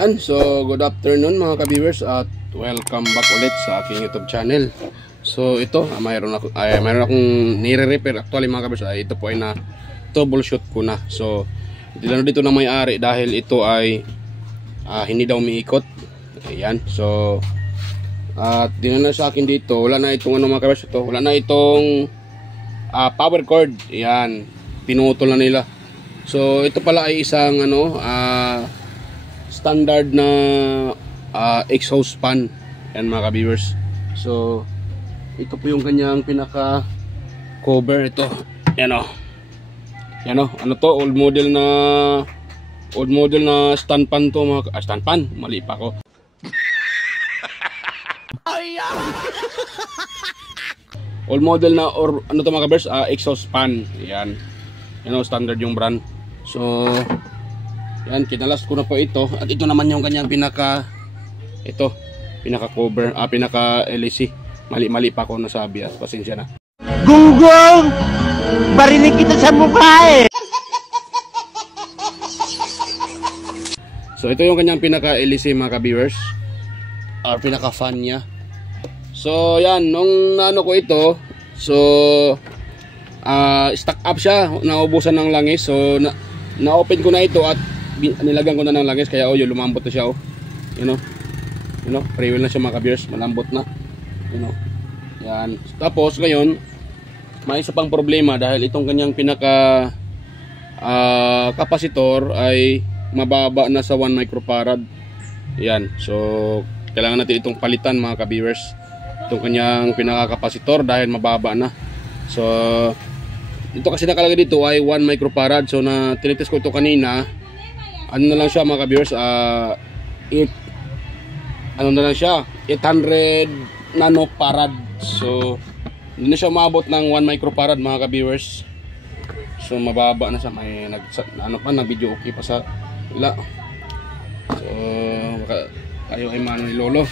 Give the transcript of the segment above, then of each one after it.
So good afternoon mga ka-viewers at welcome back ulit sa aking YouTube channel. So ito, mayroon akong nire-repair actually mga ka-viewers. Ito po ay na troubleshoot ko na. So dinala dito na may-ari dahil ito ay hindi daw umiikot. Ayan. So at dinala sa akin dito, wala na itong mga ka-viewers, ito, wala na itong power cord. Ayan, pinutol na nila. So ito pala ay isang standard na exhaust fan. Yan mga ka-viewers. So ito po yung kanyang pinaka cover. Ito yan o. Yan o. Ano to? Old model na stand fan to mga stand fan. Mali pa ko. Old model na or ano to mga ka-viewers, exhaust fan. Yan. Yan o, standard yung brand. So yan, kinalas ko na po ito. At ito naman yung kanyang pinaka cover, pinaka LEC. Mali pa ako nasabi at pasensya na. Gunggong! Barinig kita sa mukha eh! So ito yung kanyang pinaka LEC mga ka-viewers. Pinaka fan niya. So yan, nung naano ko ito, so stuck up siya, naubusan ng langis. So na-open ko na ito at nilagyan ko na ng langis, kaya yun, lumambot na siya you know, free wheel na siya mga ka-viewers, malambot na, yan. Tapos ngayon may isa pang problema dahil itong kanyang pinaka kapasitor ay mababa na sa 1 microfarad. Yan, so kailangan natin itong palitan mga ka-viewers, itong kanyang pinaka kapasitor dahil mababa na. So ito kasi nakalagay dito ay 1 microfarad. So na tinitest ko ito kanina, ano na lang siya mga ka-viewers, 800 nanofarad. So hindi na siya umabot ng 1 microfarad mga ka-viewers. So mababa na siya, may nag-video okay pa sa wala. So kayo ay mano ni Lolo,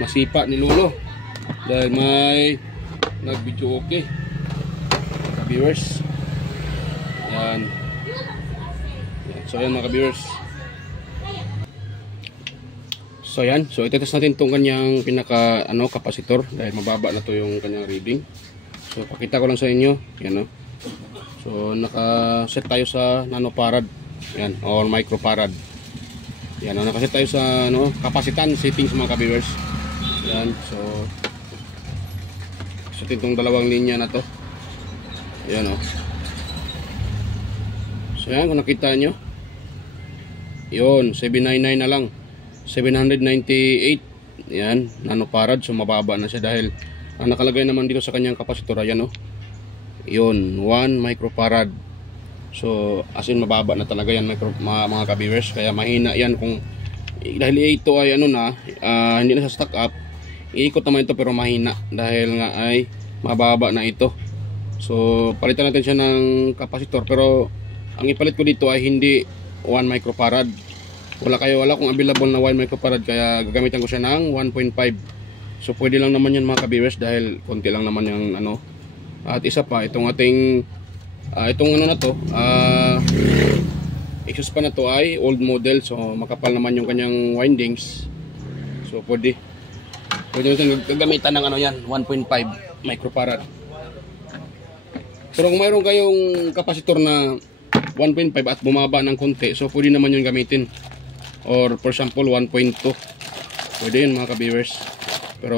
masipa ni Lolo dahil may nag-video okay ka-viewers. Yan. So ayan mga ka-viewers. So ayan, so itetest natin itong kanyang pinaka kapasitor dahil mababa na to yung kanyang reading. So pakita ko lang sa inyo, yan So naka-set tayo sa nanofarad, yan, or microfarad. Yan, naka-set tayo sa kapasitan settings mga ka-viewers. Yan, so itong dalawang linya na to. Yan So yan, kung nakita nyo, yun, 799 na lang, 798. Yan, nanofarad. So mababa na siya dahil ang nakalagay naman dito sa kanyang kapasitor, ayan yun, 1 microfarad. So as in mababa na talaga yan mga ka-viewers, kaya mahina yan kung dahil ito ay hindi na sa stock up, iikot naman ito pero mahina dahil nga ay mababa na ito. So palitan natin siya ng kapasitor, pero ang ipalit ko dito ay hindi 1 microfarad. Wala kung available na 1 microfarad, kaya gagamitan ko siya ng 1.5. So pwede lang naman yan mga ka-viewers dahil konti lang naman yung At isa pa, itong ating exhaust pa na to ay old model. So makapal naman yung kanyang windings. So pwede natin gagamitan ng yan, 1.5 microfarad. Pero kung mayroon kayong kapasitor na 1.5 at bumaba ng konti, so pwede naman yun gamitin. Or for example 1.2, pwede yun mga ka-viewers. Pero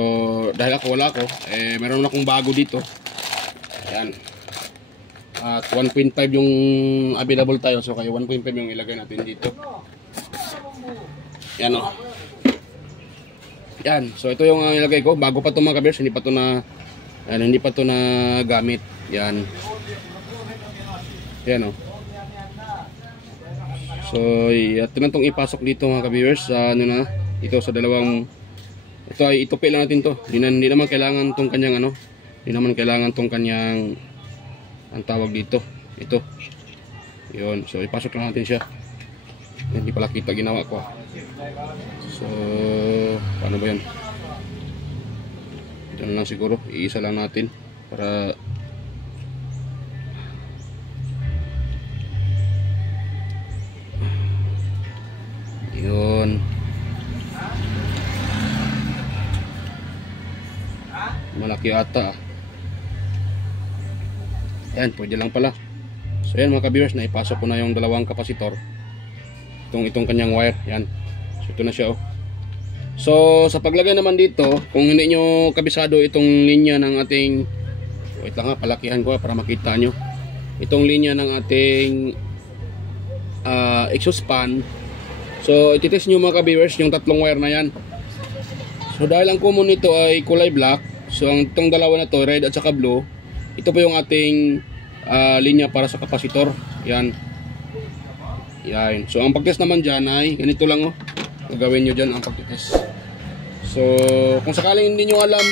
dahil wala ako, meron akong bago dito. Ayan, at 1.5 yung available tayo, so kaya 1.5 yung ilagay natin dito. Yan yan, so ito yung ilagay ko. Bago pa ito mga ka-viewers, hindi pa ito na gamit. Yan So ito na itong ipasok dito mga ka-viewers sa ito sa dalawang ito ay itupi lang natin to. Hindi naman kailangan tong kanyang ang tawag dito, ito yun. So ipasok lang natin siya. Hindi pala kita ginawa ko. So paano ba yan? Ito na lang siguro, iisa lang natin para yun. Malaki ata. Ayan, pwede lang pala. So yan mga ka-viewers, naipasok ko na yung dalawang kapasitor. Itong kanyang wire. Yan. So ito na siya oh. So sa paglagay naman dito, kung hindi nyo kabisado itong linya ng ating, wait lang nga, palakihan ko para makita nyo. Itong linya ng ating exhaust fan. So ititest nyo mga ka-viewers yung tatlong wire na yan. So dahil ang common nito ay kulay black, so ang itong dalawa na to, red at saka blue, ito po yung ating linya para sa kapasitor. Yan. Yan. So ang pagtest naman dyan ay ganito lang oh. Gagawin nyo dyan ang pagtest. So kung sakaling hindi nyo alam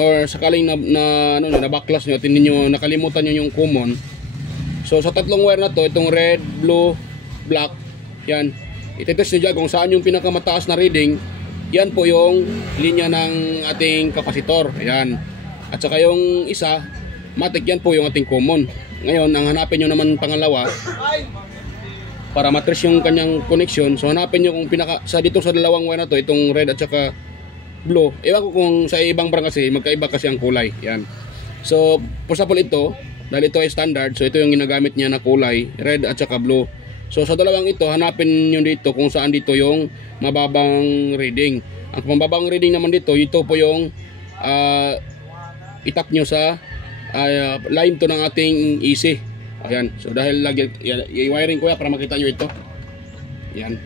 or sakaling na backlash nyo at hindi nyo nakalimutan nyo yung common, so sa tatlong wire na to, itong red, blue, black, yan, ititest nyo dyan kung saan yung pinakamataas na reading. Yan po yung linya ng ating kapasitor. Ayan. At saka yung isa, matik, yan po yung ating common. Ngayon, ang hanapin nyo naman pangalawa, para matrace yung kanyang connection. So hanapin nyo kung dito sa dalawang wire na to, itong red at saka blue. Ewan ko kung sa ibang brand kasi, magkaiba kasi ang kulay. Yan. So, for example ito, dahil ito ay standard, so ito yung ginagamit niya na kulay, red at saka blue. So sa dalawang ito, hanapin nyo dito kung saan dito yung mababang reading. Ang mababang reading naman dito, ito po yung itap nyo sa line to ng ating EC. Ayan. So dahil lagi i-wiring ko para makita nyo ito. Yan.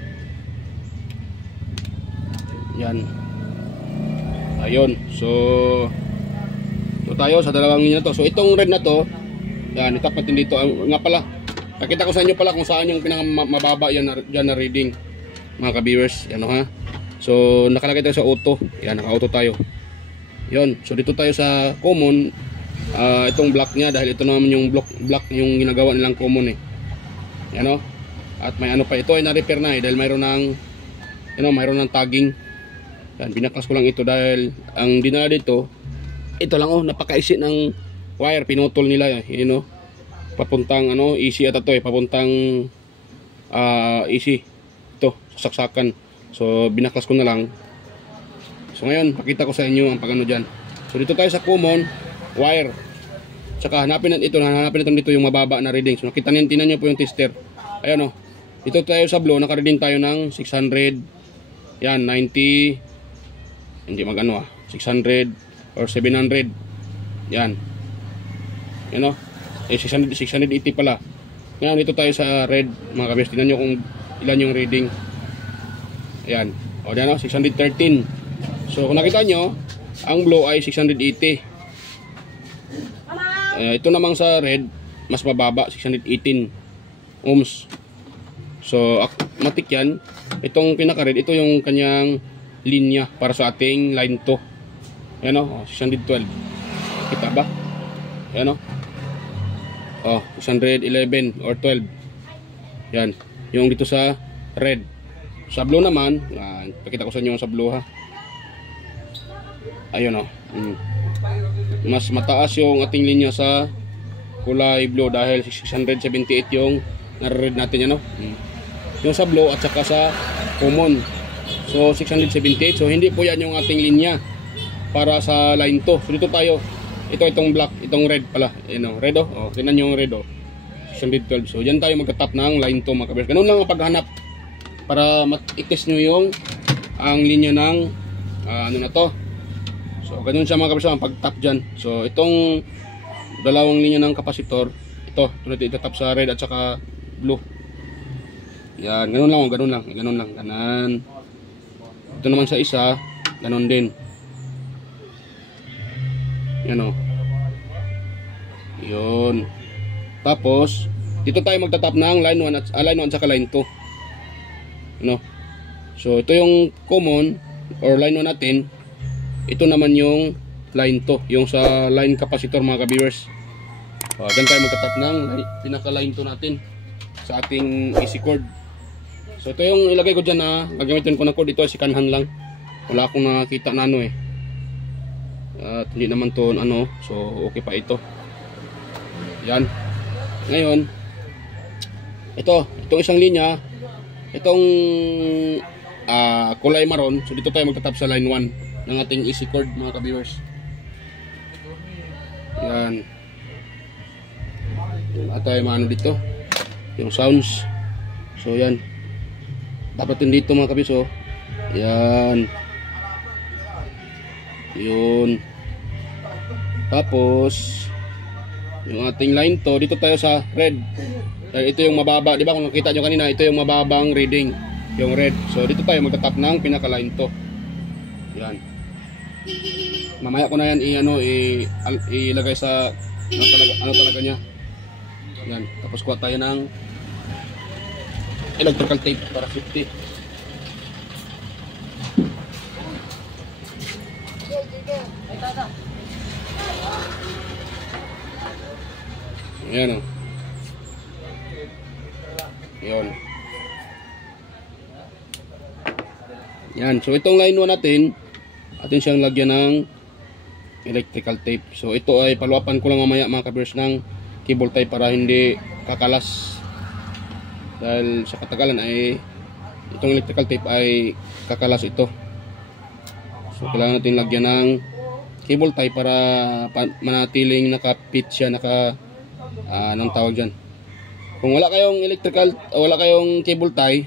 Yan. Ayun. So ito tayo sa dalawang linya na to. So itong red na to, yan, itap natin dito. Nga pala, nakita ko sa inyo pala kung saan yung pinakamababa yan na reading, mga ka-viewers. Yan o ha. So nakalagay tayo sa auto. Yan, naka-auto tayo. Yun. So dito tayo sa common. Itong black niya, dahil ito naman yung black yung ginagawa nilang common eh. Yan o. At may ano pa, ito ay na-repair na eh, dahil mayroon ng tagging. Yan, binaklas ko lang ito dahil ang dinala dito, ito lang oh, napakaisi ng wire, pinutol nila eh, you know, papuntang EC at ito eh, papuntang EC ito, sasaksakan. So binaklas ko na lang. So ngayon, pakita ko sa inyo ang pagano dyan. So dito tayo sa common wire. Tsaka hanapin natin dito yung mababa na reading. So nakita niyo, tinan niyo po yung tester. Ayan oh. Dito tayo sa blue, naka-reading tayo ng 600. Yan, 90. Hindi 600 or 700. Yan. Yan oh. 680 pala. Ngayon dito tayo sa red, mga kabiyas. Tingnan nyo kung ilan yung reading. Ayan. O diyan oh, 613. So kung nakita nyo, ang blue ay 680. Ito namang sa red, mas mababa, 618 ohms. So matik yan. Itong pinaka-red, ito yung kanyang linya para sa ating line 2. Ayan o, 612. Kita ba? Ayan o. 611 or 12. Yan. Yung dito sa red. Sa blue naman, pakita ko sa inyo sa blue ha. Ayun o. Mas mataas yung ating linya sa kulay blue dahil 678 yung nare-read natin yan o. Yung sa blue at saka sa common. So 678. So hindi po yan yung ating linya para sa line 2. So dito tayo. Itong black, itong red pala. Ayan o, red o. Tingnan nyo yung red o. 612. So dyan tayo magtatap ng line 2 mga kabers. Ganun lang ang paghanap para i-test nyo yung ang linya ng ano na to. So ganun siya mga kabers ang pag-tap dyan. So itong dalawang linya ng kapasitor, ito itatap sa red at saka blue. Yan, ganun lang o, ganun lang. Ganan. Ito naman sa isa, ganun din. Yan o. Yun. Tapos dito tayo magtatap ng line 1 at line 1 saka line 2. Ano? So ito yung common or line 1 natin. Ito naman yung line 2, yung sa line capacitor mga ka-viewers. Diyan tayo magtatap ng pinaka line 2 natin sa ating AC cord. So ito yung ilagay ko diyan na gagamitin ko na cord. Ito ay sikanhan lang. Wala akong nakita na ano eh. At hindi naman to ano, so okay pa ito. Yan. Ngayon, itong isang linya, itong kulay maroon, so dito tayo magtatap sa line 1. ng ating easy cord mga ka-viewers. Yan. At tayo maano dito yung sounds. So yan. Dapat din dito mga ka-viewers. Oh. Yan. Yun. Tapos yung ating line to, dito tayo sa red. Dahil ito yung mababa, di ba? Kung nakita nyo kanina, ito yung mababang reading, yung red. So dito tayo magtatap ng pinaka line to. Yan. Mamaya ko na yan ilagay sa ano talaga niya. Yan. Tapos kuha tayo ng electrical tape para safety. Ayan o. Ayan. Yan. So itong line 1 natin siyang lagyan ng electrical tape. So ito ay paluapan ko lang mamaya mga ka-viewers ng cable tie para hindi kakalas. Dahil sa katagalan ay itong electrical tape ay kakalas ito. So kailangan natin lagyan ng cable tie para manatiling nakapit siya, anong tawag dyan. Kung wala kayong wala kayong cable tie,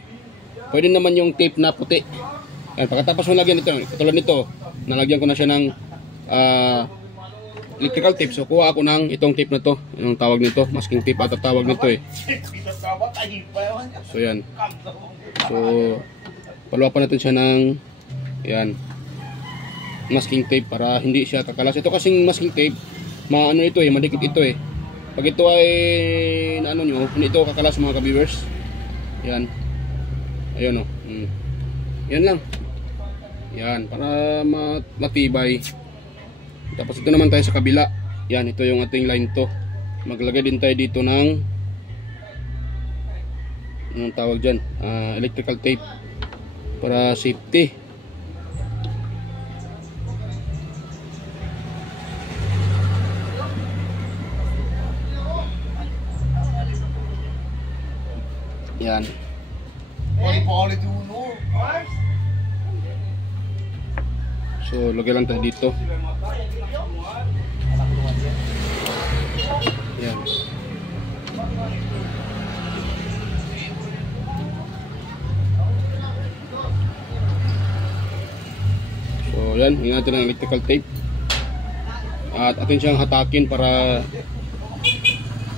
pwede naman yung tape na puti. Yan, pagkatapos mo lagyan ito, katulad nito, nalagyan ko na siya ng electrical tape. So kuha ako ng itong tape na to, yung tawag nito, masking tape at tawag nito eh. So yan. So paluapan natin siya ng yan, masking tape para hindi siya kakalas. Ito kasing masking tape, maano ito eh, madikit ito eh. Pag ito ay ano nyo, hindi ito kakalas mga ka-viewers. Yan. Ayun o. Yan lang. Yan, para matibay. Tapos ito naman tayo sa kabila. Yan, ito yung ating line to. Maglagay din tayo dito ng anong tawag dyan, electrical tape para safety. Yan. So, lagay lang tayo dito. Yan. So, yan. Hingin natin ang electrical tape. At atin siyang hatakin para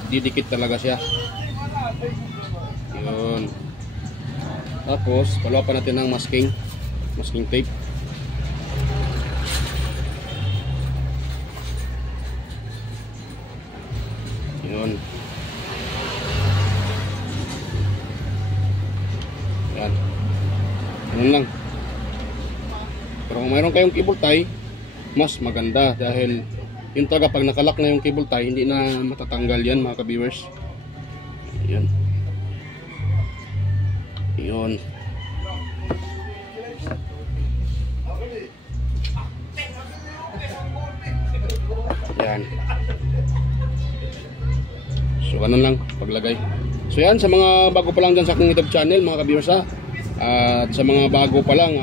didikit talaga siya. Yun. Tapos, paluapan natin ng masking tape. Yun. Yan. Ganun lang. Pero kung mayroon kayong cable tie, mas maganda dahil yun talaga pag nakalak na yung cable tie, hindi na matatanggal yan mga ka-viewers. Yan. Yun. Yan. So ganun lang paglagay. So yan, sa mga bago pa lang dyan sa aking YouTube channel mga ka-viewers ha, at sa mga bago pa lang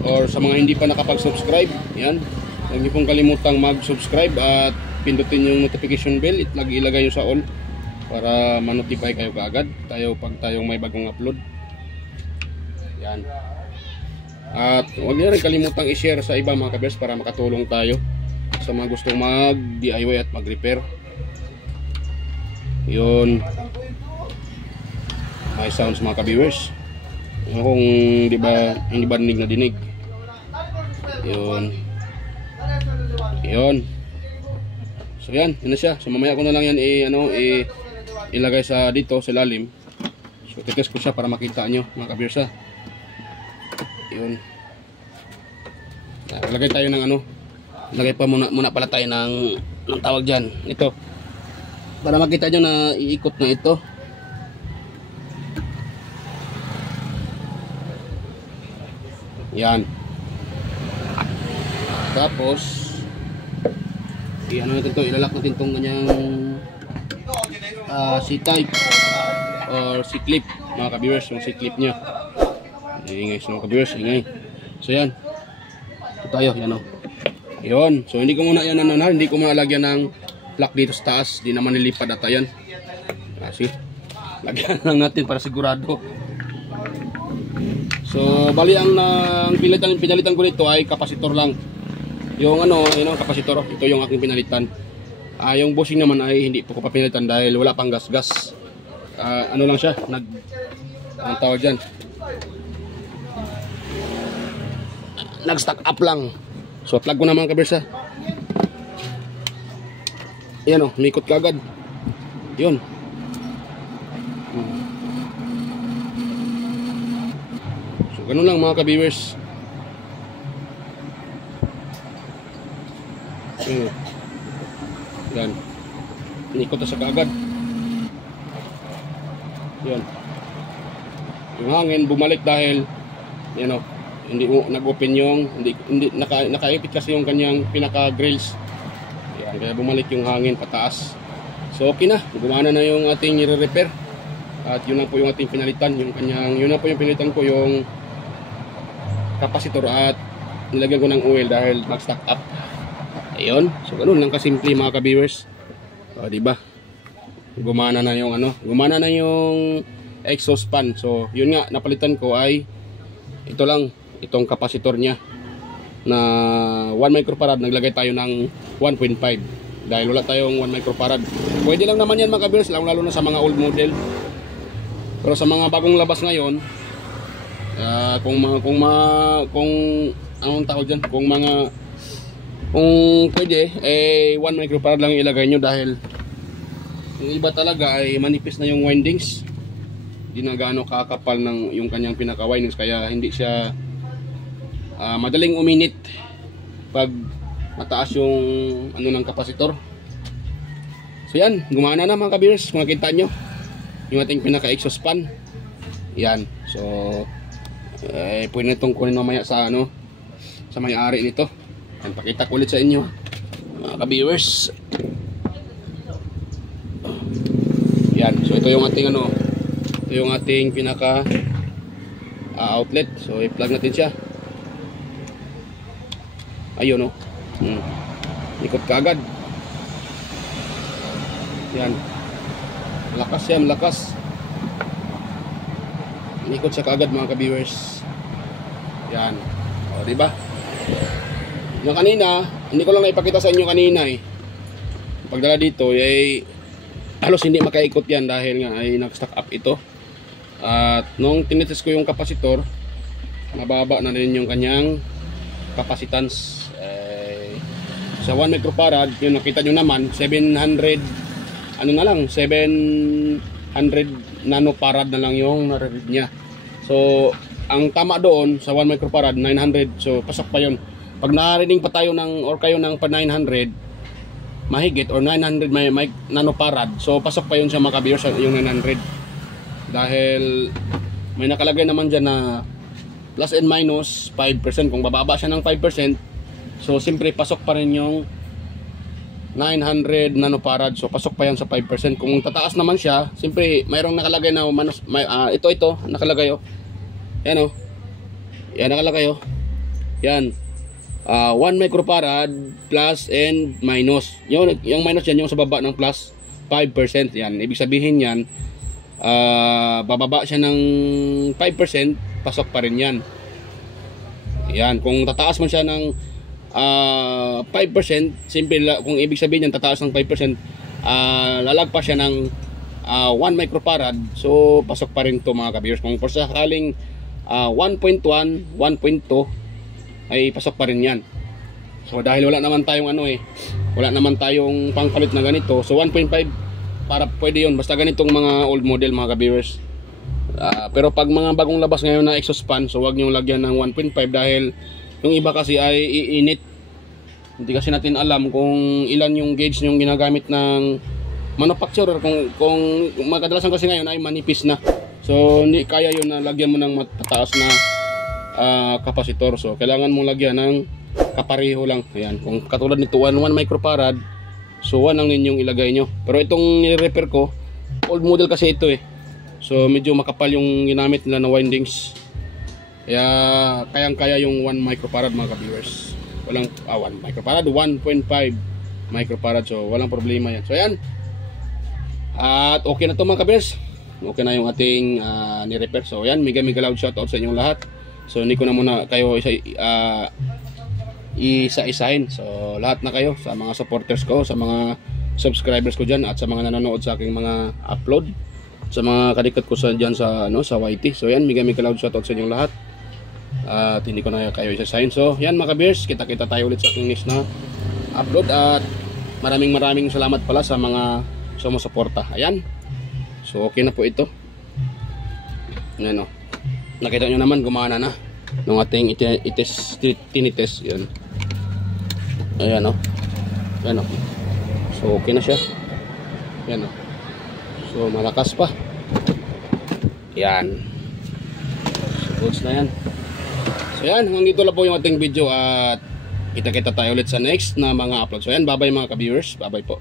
or sa mga hindi pa nakapag-subscribe, yan, huwag niyo pong kalimutang mag-subscribe at pindutin yung notification bell, ilagay nyo sa all para ma-notify kayo kaagad pag tayong may bagong upload. Yan. At huwag niyo rin kalimutang i-share sa iba mga ka-viewers para makatulong tayo sa mga gustong mag-DIY at mag-repair. Yun. May sounds mga ka-viewers. Kung hindi ba dinig na dinig. Yun. Yun. So yan, yun na siya. So mamaya ko na lang yan ilagay sa dito sa lalim. So titest ko siya para makita nyo mga ka-viewers ha. Yun. Lagay tayo ng lagay pa muna pala tayo ng tawag dyan. Ito. Para makita nyo na iikot na ito. Yan. Tapos natin to, ilalak natin tong ganyang C-type or C-clip mga ka-viewers, yung C-clip nya. Ingay mga ka-viewers, ingay. So yan, tayo, yan o. Yun. So hindi ko muna yan hindi ko muna lagyan ng plug dito sa taas. Di naman nilipad ata yan. Kasi lagyan lang natin para sigurado. So bali ang pinalitan ko dito ay kapasitor lang. Yung kapasitor, ito yung aking pinalitan. Yung bushing naman ay hindi po ko pa pinalitan dahil wala pang gas-gas. Ano lang siya, ang tawag dyan, nag-stack up lang. So plug ko naman kabersa. Yan o, mikot kagad. Yun. So ganun lang mga ka-viewers. Yan. Mikot na sa kaagad. Yan. Yung hangin bumalik dahil hindi nag-open yung hindi nakaipit kasi yung kanyang pinaka grills. Yan, kaya bumalik yung hangin pataas. So okay na, gumana na yung ating i-repair. At yun lang po yung ating pinalitan, yun na po yung pinalitan ko, yung kapasitor, at nilagyan ko ng oil dahil mag-stack up. Ayun, so ganoon lang kasimple mga ka-viewers. O di ba? Gumana na yung exhaust fan. So yun nga, napalitan ko ay ito lang, itong kapasitor niya na 1 microfarad. Naglagay tayo ng 1.5 dahil wala tayong 1 microfarad. Pwede lang naman yan mga ka-viewers, lalo na sa mga old model. Pero sa mga bagong labas ngayon, kung anong tawag dyan, kung pwede 1 microfarad lang ilagay nyo dahil yung iba talaga ay manipis na yung windings. Hindi na gaano kakapal ng yung kanyang pinaka windings, kaya hindi siya madaling uminit pag mataas yung ng kapasitor. So yan, gumana na mga ka-viewers, makikita nyo yung ating pinaka exhaust fan. Yan. So pwede na itong kunin mamaya sa sa may-ari nito. Yan, pakita ko ulit sa inyo mga ka-viewers. Yan. So ito yung ating ito yung ating pinaka outlet. So i-plug natin siya. Ayun ikot kaagad. Yan. Malakas yan, malakas. Ikot siya kaagad mga ka-viewers. Yan. O diba? Yung kanina, hindi ko lang naipakita sa inyo kanina pagdala dito ay halos hindi makaikot yan dahil nga ay nag-stack up ito. At nung tinitest ko yung kapasitor, mababa na rin yung kanyang capacitance. Sa 1 microfarad, yung nakita nyo naman 700 nanofarad na lang yung nare-read niya. So ang tama doon sa 1 microfarad 900. So pasok pa yun. Pag na-reading pa tayo kayo ng pa 900 mahigit or 900 may nanofarad, so pasok pa yun sa mga ka-viewers yung 900 dahil may nakalagay naman dyan na plus and minus 5%. Kung bababa siya ng 5%, so siyempre pasok pa rin yung 900 nanofarad, so pasok pa yan sa 5%. Kung tataas naman siya, siyempre mayroong nakalagay na ito nakalagay yan yan nakalagay yan 1 microfarad plus and minus. Yung minus yan, yung sa baba ng plus 5%. Yan, ibig sabihin yan bababa siya ng 5%, pasok pa rin yan. Yan, kung tataas man siya ng 5%, simple kung ibig sabihin yan tataas ng 5%, lalagpas siya ng 1 microfarad, so pasok pa rin to mga ka-viewers. Kung por sakaling 1.1, 1.2 ay pasok pa rin yan. So dahil wala naman tayong wala naman tayong pangpalit na ganito, so 1.5 para pwede yun, basta ganitong mga old model mga ka-viewers. Pero pag mga bagong labas ngayon na exhaust fan, so wag nyo lagyan ng 1.5 dahil yung iba kasi ay iinit. Hindi kasi natin alam kung ilan yung gauge yung ginagamit ng manufacturer. Kung kadalasan kasi ngayon ay manipis na, so hindi kaya yun na lagyan mo ng matataas na kapasitor. So kailangan mong lagyan ng kapareho lang. Ayan, kung katulad nito 1 microfarad, so 1 lang ninyong ilagay nyo. Pero itong nire-repair ko, old model kasi ito so medyo makapal yung ginamit nila na windings, kaya kayang-kaya yung 1 microfarad mga ka-viewers. Walang 1 microfarad, 1.5 microfarad. So walang problema yan. So yan. At okay na to mga kabers. Okay na yung ating ni-repair. So yan, mega loud shoutout sa inyong lahat. So hindi ko na muna kayo isa-isahin. So lahat na kayo, sa mga supporters ko, sa mga subscribers ko dyan, at sa mga nanonood sa aking mga upload, sa mga kadikat ko dyan sa YT. So yan, mega loud shoutout sa inyong lahat. At hindi ko na kayo isa-isahin. So yan mga kabers, kita-kita tayo ulit sa aking next na upload. At maraming salamat pala sa mga sumusuporta. Ayan. So okay na po ito. Ayan o. Nakita nyo naman, gumana na nung ating tinitest. Yan. Ayan o. Ayan o. So okay na siya. Ayan o. So malakas pa. Yan. So goods na yan. So yan, hanggang dito lang po yung ating video. At kita-kita tayo ulit sa next na mga upload. So yan, bye bye mga ka-viewers. Bye bye po.